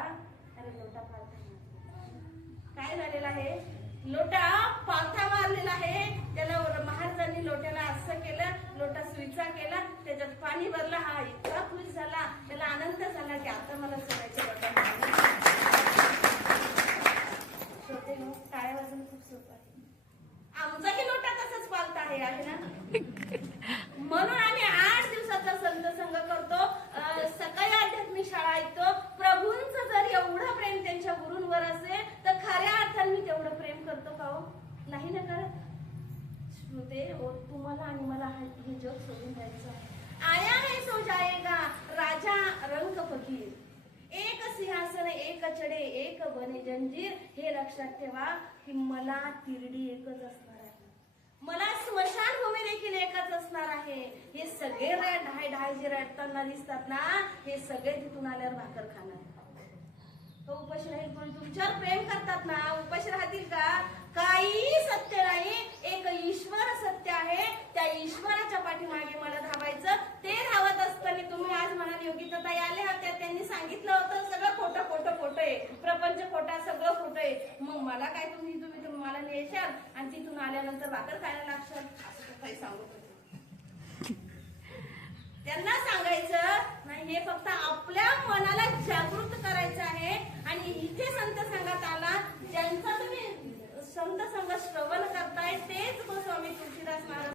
अरे लोटा पालथा, काय झालेलं आहे, लोटा पालथा मारलेला आहे. त्याला महाराजांनी लोट्याला असं केलं, लोटा सुईचा केला, त्याच्यात पाणी भरलं. हा इतका खुश झाला, त्याला आनंद झाला की आता मला सोन्याचे लोटा मिळाले. छोटे लोक टाळ्या वाजवून खूप सोपं आहे. आमचाही लोटा तसाच पालथा आहे ना. म्हणून आम्ही 8 दिवसाचा संत संघ करतो. सकाळी आध्यात्मिक शाळा ऐकतो. प्रभूंचं जर एवढं प्रेम त्यांच्या गुरूंवर असेल तर खऱ्या अर्थाने मी तेवढं प्रेम करतो का हो? नाही ना करत. श्रोते, तुम्हाला आणि मला हे जग सोडून जायचं आहे. आया है सो जाएगा राजा रंग फकीर, एक सिंहासन एक चढे एक बने जंजीर. हे लक्षात ठेवा की मला तिरडी एकच असणार आहे, मला स्मशानभूमी देखील एकच असणार आहे. हे सगळे ढाय ढाय जे रडताना दिसतात ना, हे सगळे तिथून आल्यावर भाकर खाणार. तो उपाशी राहील. पण तुमच्यावर प्रेम करतात ना, उपाशी राहतील का? काही सत्य नाही, एक ईश्वर सत्य आहे. त्या ईश्वराच्या पाठीमागे मला धावायचं. ते धावत असताना तुम्ही आज म्हणाल योगिताताई आल्या होत्या, त्यांनी सांगितलं होतं सगळं खोटं खोटं खोटं आहे, प्रपंच खोटा, सगळं खोटं आहे. मग मला काय तुम्ही मला नेशाल आणि तिथून आल्यानंतर भाकर खायला लागशाल असं काही सांगत होते. त्यांना सांगायचं नाही, हे फक्त आपल्या मनाला जागृत करायचं आहे. आणि इथे संत संघात आला, ज्यांचा तुम्ही संत संघ श्रवण करताय तेच गोस्वामी तुलसीदास महाराज